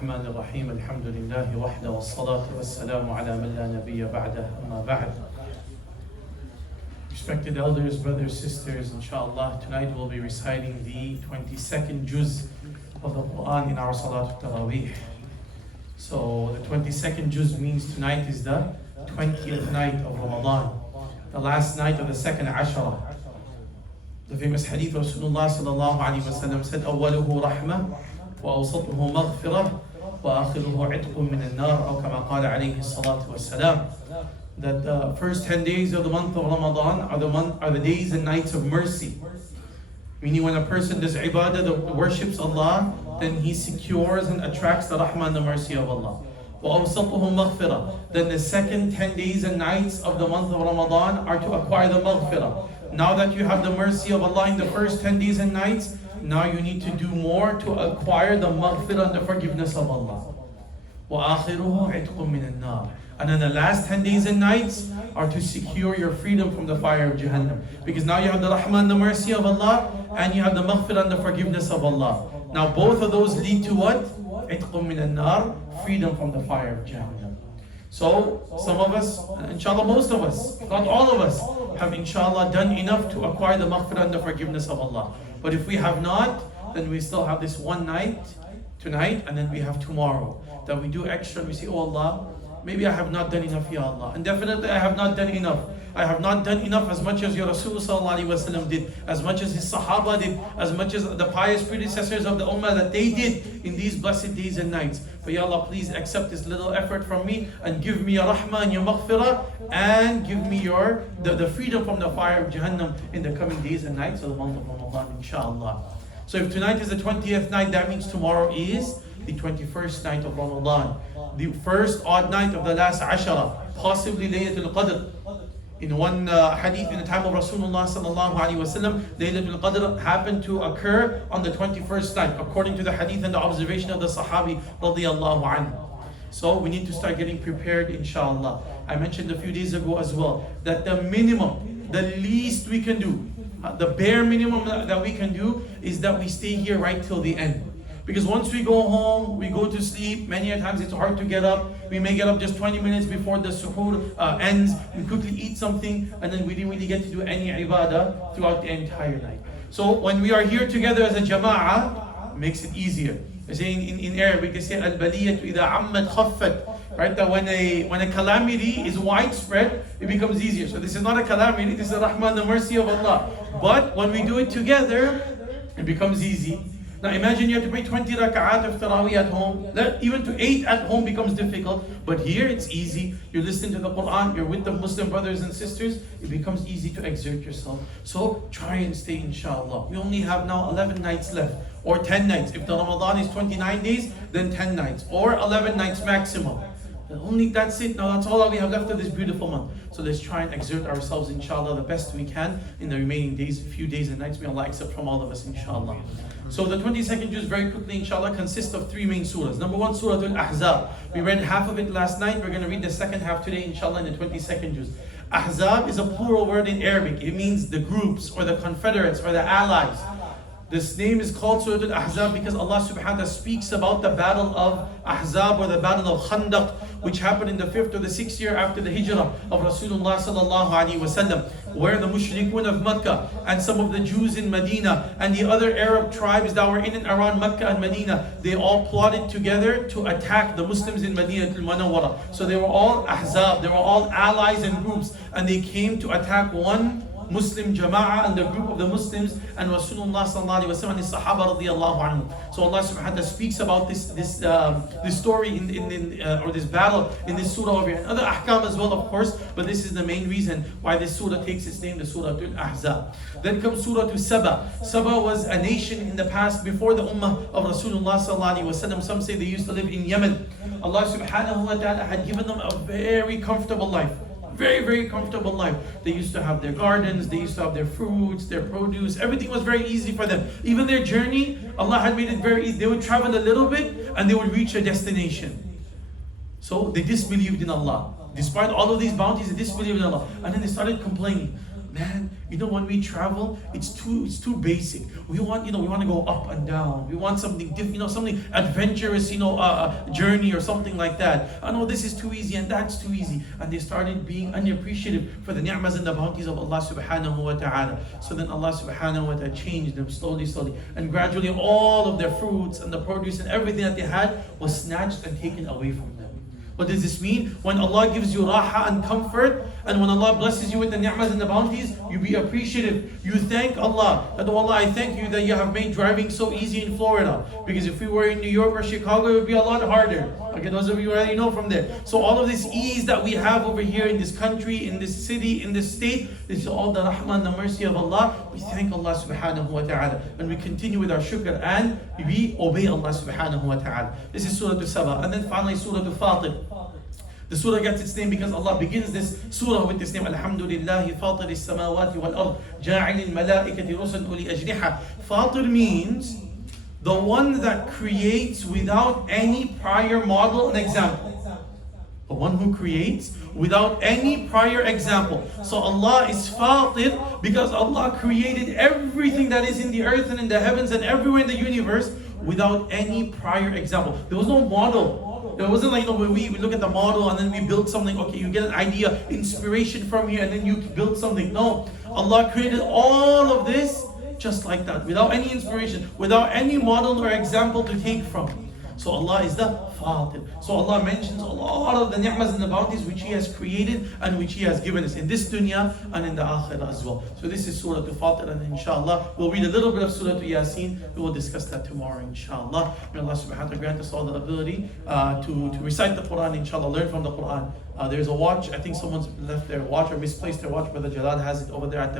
الرحمن الرحيم الحمد لله وحده والصلاة والسلام على من لا نبي بعده أما بعد. Respected elders, brothers, sisters, inshallah, tonight we'll be reciting the 22nd juz of the Quran in our Salat al-Taraweeh. So the 22nd juz means tonight is the 20th night of Ramadan, the last night of the second Ashara. The famous hadith of Rasulullah sallallahu alayhi wa sallam said, أوله رحمة وأوسطه مغفرة وآخره عتق من النار أو كما قال عليه الصلاة والسلام. That the first 10 days of the month of Ramadan are the days and nights of mercy. Meaning when a person does ibadah, that worships Allah, then he secures and attracts the rahmah and the mercy of Allah. وَأَوْسَطُهُ مَغْفِرَةً. Then the second 10 days and nights of the month of Ramadan are to acquire the maghfirah. Now that you have the mercy of Allah in the first 10 days and nights, now you need to do more to acquire the maghfirah and the forgiveness of Allah. وَآخِرُهُ عِتْقٌ مِّنَ النَّارِ. And then the last 10 days and nights are to secure your freedom from the fire of Jahannam. Because now you have the rahmah and the mercy of Allah, and you have the maghfirah and the forgiveness of Allah. Now both of those lead to what? عِتْقٌ مِّنَ النَّارِ, freedom from the fire of Jahannam. So some of us, inshallah most of us, not all of us, have inshallah done enough to acquire the maghfirah and the forgiveness of Allah. But if we have not, then we still have this one night, tonight, and then we have tomorrow, that we do extra and we say, oh Allah, maybe I have not done enough, Ya Allah. And definitely I have not done enough. I have not done enough as much as your Rasul sallallahu alaihi wasallam did, as much as his Sahaba did, as much as the pious predecessors of the Ummah that they did in these blessed days and nights. But Ya Allah, please accept this little effort from me and give me your rahmah and your maghfirah, and give me the freedom from the fire of Jahannam in the coming days and nights of the month of Ramadan, inshallah. So if tonight is the 20th night, that means tomorrow is the 21st night of Ramadan, the first odd night of the last Ashara, possibly Laylatul Qadr. In one hadith in the time of Rasulullah sallallahu alaihi wasallam, Laylatul Qadr happened to occur on the 21st night, according to the hadith and the observation of the Sahabi radiyallahu anhu. So we need to start getting prepared, inshallah. I mentioned a few days ago as well that the minimum, the least we can do, the bare minimum that we can do is that we stay here right till the end. Because once we go home, we go to sleep, many a times it's hard to get up. We may get up just 20 minutes before the suhoor ends. We quickly eat something, and then we didn't really get to do any ibadah throughout the entire night. So when we are here together as a jama'ah, it makes it easier. They say in Arabic, they say al-baliyatu idha ammat khaffat. Right, that when a calamity is widespread, it becomes easier. So this is not a calamity, this is the rahmah and the mercy of Allah. But when we do it together, it becomes easy. Now imagine you have to pray 20 rak'at of Taraweeh at home. Even to 8 at home becomes difficult. But here it's easy. You're listening to the Quran, you're with the Muslim brothers and sisters. It becomes easy to exert yourself. So try and stay, inshallah. We only have now 11 nights left. Or 10 nights. If the Ramadan is 29 days, then 10 nights. Or 11 nights maximum. Only that's it. Now that's all that we have left of this beautiful month. So let's try and exert ourselves, inshallah, the best we can in the remaining days, few days and nights. May Allah accept from all of us, inshallah. So the 22nd juz, very quickly, inshallah, consists of 3 main surahs. Number 1, Surah Al-Ahzab. We read half of it last night. We're going to read the second half today, inshallah, in the 22nd juz. Ahzab is a plural word in Arabic. It means the groups or the confederates or the allies. This name is called Surah Al-Ahzab because Allah subhanahu wa ta'ala speaks about the battle of Ahzab or the battle of Khandaq, which happened in the 5th or the 6th year after the hijrah of Rasulullah sallallahu alaihi wasallam, where the mushrikun of Mecca and some of the Jews in Medina and the other Arab tribes that were in and around Mecca and Medina, they all plotted together to attack the Muslims in Medina al-Munawwara. So they were all Ahzab, they were all allies and groups, and they came to attack one Muslim Jama'ah and the group of the Muslims and Rasulullah sallallahu alaihi wasallam and his Sahaba radiyallahu anhum. So Allah subhanahu wa ta'ala speaks about this story or this battle in this surah over here. And other ahkam as well, of course, but this is the main reason why this surah takes its name, the Surah Al-Ahzab. Then comes Surah Saba. Saba was a nation in the past before the ummah of Rasulullah sallallahu alaihi wasallam. Some say they used to live in Yemen. Allah subhanahu wa ta'ala had given them a very comfortable life. Very, very comfortable life. They used to have their gardens, they used to have their fruits, their produce. Everything was very easy for them. Even their journey, Allah had made it very easy. They would travel a little bit and they would reach a destination. So they disbelieved in Allah. Despite all of these bounties, they disbelieved in Allah. And then they started complaining. man, when we travel, it's too basic. We want to go up and down. We want something different, something adventurous, journey or something like that. I know this is too easy and that's too easy. And they started being unappreciative for the ni'mas and the bounties of Allah subhanahu wa ta'ala. So then Allah subhanahu wa ta'ala changed them slowly. And gradually all of their fruits and the produce and everything that they had was snatched and taken away from them. What does this mean? When Allah gives you raha and comfort, and when Allah blesses you with the ni'mas and the bounties, you be appreciative. You thank Allah. That, oh Allah, I thank you that you have made driving so easy in Florida. Because if we were in New York or Chicago, it would be a lot harder. Okay, those of you already know from there. So all of this ease that we have over here in this country, in this city, in this state, this is all the rahmah and the mercy of Allah. We thank Allah subhanahu wa ta'ala. And we continue with our shukr and we obey Allah subhanahu wa ta'ala. This is Surah Al-Saba. And then finally Surah Al-Fatir. The surah gets its name because Allah begins this surah with this name. Alhamdulillahi fatir as-samawati wal-ard ja'il al-malaikati rusulan uli ajniha. Fatir means the one that creates without any prior model and example. The one who creates without any prior example. So Allah is Fatir because Allah created everything that is in the earth and in the heavens and everywhere in the universe without any prior example. There was no model. It wasn't like, when we look at the model and then we build something. Okay, you get an idea, inspiration from here, and then you build something. No, Allah created all of this just like that, without any inspiration, without any model or example to take from. So Allah is the Fatir. So Allah mentions a lot of the ni'mas and the bounties which He has created and which He has given us in this dunya and in the akhirah as well. So this is Surah Al-Fatir, and inshallah we'll read a little bit of Surah Yasin. We will discuss that tomorrow inshallah. May Allah subhanahu wa ta'ala grant us all the ability to recite the Quran, inshallah, learn from the Quran. There's a watch, I think someone's left their watch or misplaced their watch. Brother Jalal has it over there at the